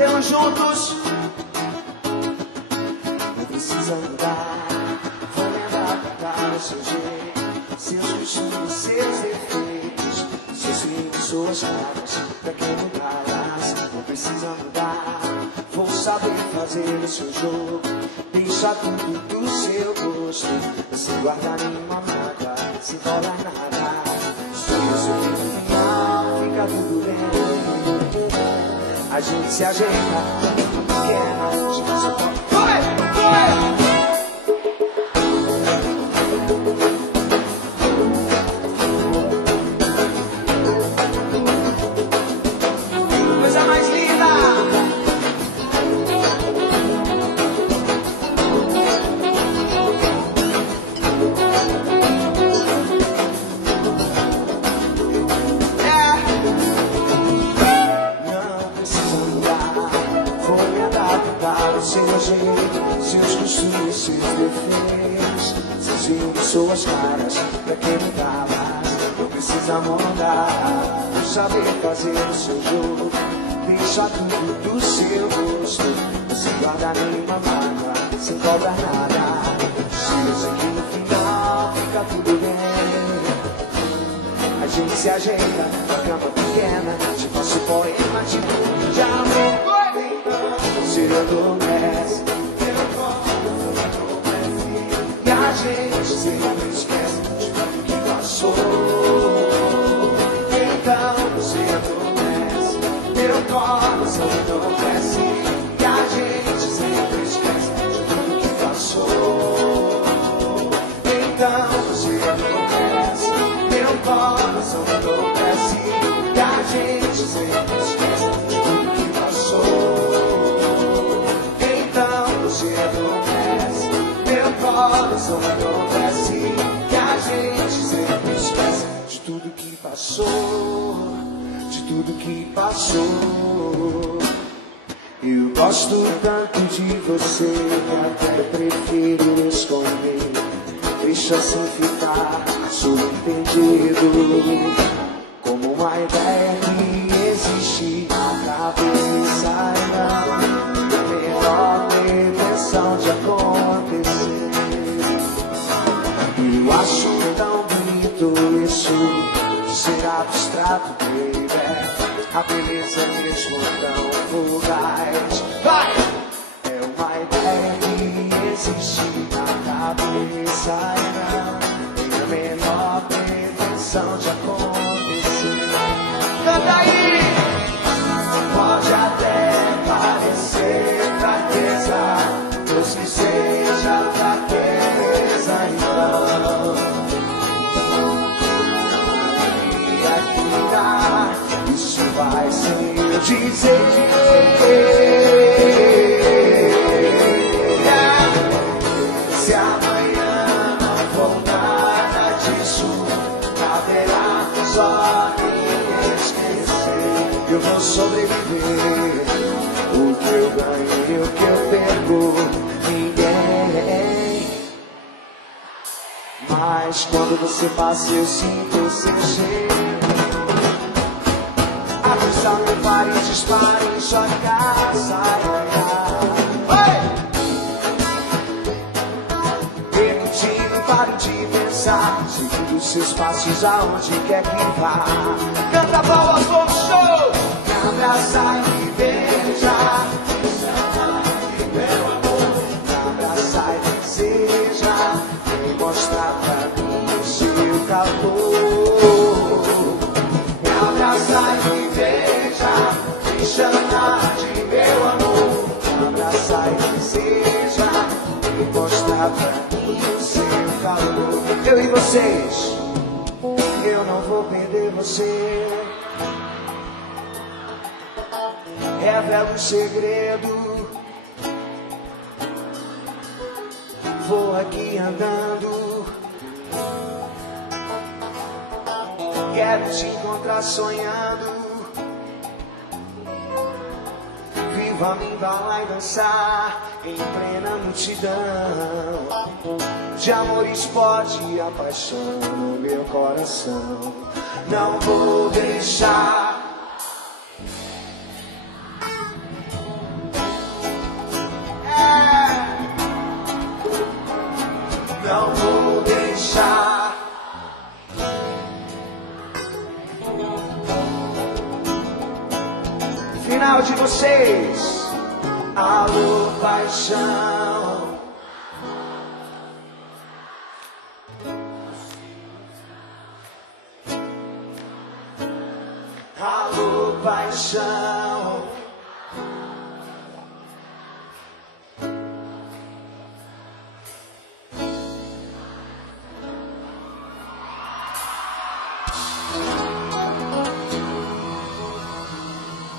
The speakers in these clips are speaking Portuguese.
temos juntos. Não precisa mudar, vou me adaptar ao seu jeito, seus costumes, seus defeitos, seus filhos, suas raras, pra quem mudar elas. Não precisa mudar, vou saber fazer o seu jogo, deixar tudo do seu gosto, sem guardar nenhuma mágoa, sem falar nada. Se isso no final fica tudo bem, a gente se ajeita, pequena, a gente se pode. Coisa mais linda! Seu jeito, seus costumes, seus defeitos, seus filhos, suas caras, pra quem mudava, não precisa mudar, vou saber fazer o seu jogo, deixar tudo do seu gosto, sem guardar nenhuma mágoa, sem cobrar nada. Se eu sei que no final fica tudo bem, a gente se ajeita, na cama pequena, te faço poema de mundo de amor. Você adormece, e a gente sempre esquece de tudo que passou. Então você adormece, meu coração adormece, e a gente sempre esquece de tudo que passou. Então você adormece, meu coração adormece, e a gente sempre esquece de tudo que passou. Coração adormece, que a gente sempre esquece de tudo que passou, de tudo que passou. Eu gosto tanto de você que até prefiro esconder, deixa assim ficar subentendido, como uma ideia que existe na cabeça e não menor pretensão de acontecer. Eu acho tão bonito isso de ser abstrato, baby. A beleza mesmo tão fugaz. Vai! É uma ideia que existe na cabeça e não tem a menor pretensão de acontecer. Canta aí! Pode até parecer fraqueza, Deus que seja fraqueza então. E aqui isso vai sem eu dizer. Se amanhã não for nada disso, caberá só me esquecer. Eu vou sobreviver. O que eu ganho e o que eu perco, ninguém. Mas quando você passa eu sinto o seu cheiro. A visão não para e dispara e joga a saia. Repetindo, pare de pensar, seguindo os seus passos aonde quer que vá. Canta palmas com o show, me abraça e me beija. Meu amor, me abraça e deseja, vem mostrar pra mim o seu calor. Me abraça e me beija, me chama de meu amor. Me abraça e deseja, vem mostrar pra mim o seu calor. Eu e vocês, eu não vou perder você. Revela um segredo. Vou aqui andando, quero te encontrar sonhando. Viva me vai dançar em plena multidão de amores, pode e a paixão no meu coração. Não vou deixar Fala de vocês. Alô, paixão. Alô, paixão.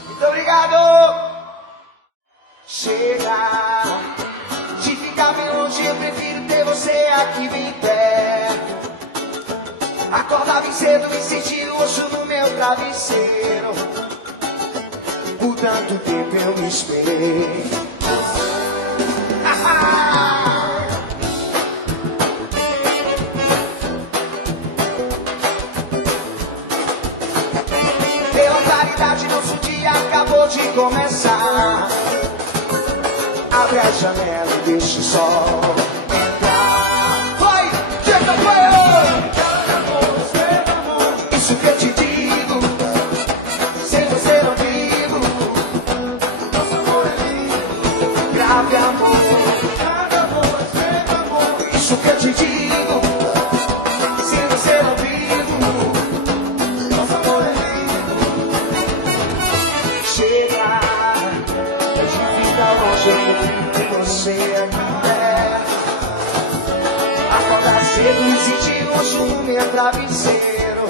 Muito obrigado. Chega de ficar bem longe, eu prefiro ter você aqui bem perto. Acordar bem cedo e sentir o osso no meu travesseiro. Por tanto tempo eu me esperei. Pela claridade, nosso dia acabou de começar. Abre a janela e deixa o sol entrar. Vai, chega, vai, isso que eu te digo, sem você não vivo. Nosso amor é lindo, grave amor. Isso que eu te digo, sem você não vivo. Nosso amor é lindo. Chega de ficar longe, eu prefiro você aqui perto. Acordar cedo e sentir o osso no meu travesseiro.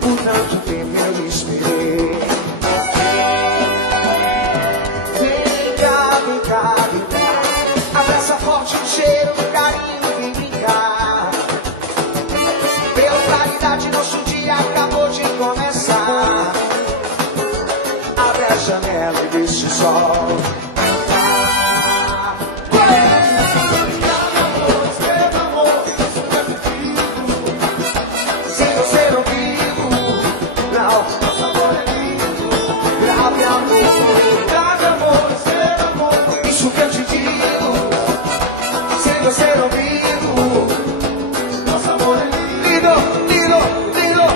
Por tanto tempo eu me esperei. Vem cá, vem cá, vem cá. Abraça forte o cheiro do carinho, vem brincar. Pela claridade, nosso dia acabou de começar. Abre a janela e deixa o sol entrar. Sem você não vivo. Nosso amor é lindo, grave amor. Grave amor, ser amor. Isso que eu te digo, sem você não vivo. Nosso amor é lindo, lindo, lindo.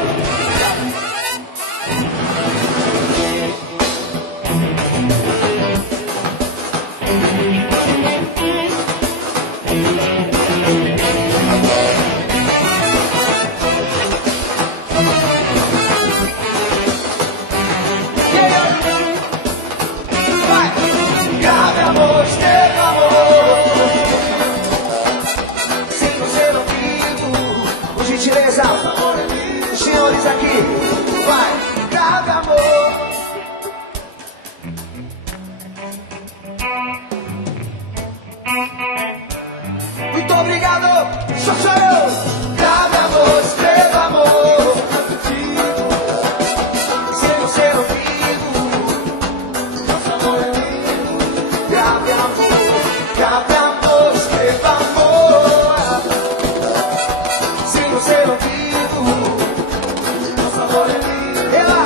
Grave amor, esteve amor. Sem você não vivo. Por gentileza, os senhores aqui. Vai, grave amor. Muito obrigado, só sou eu. Grave amor, esteve amor. Sem você não vivo. Nosso amor é lindo. Grave amor, escreva amor. Sem você não vivo. Nosso amor é lindo. Ela.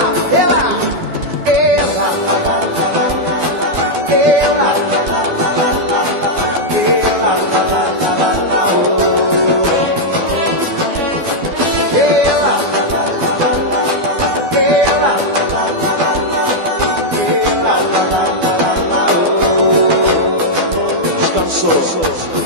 Descansou.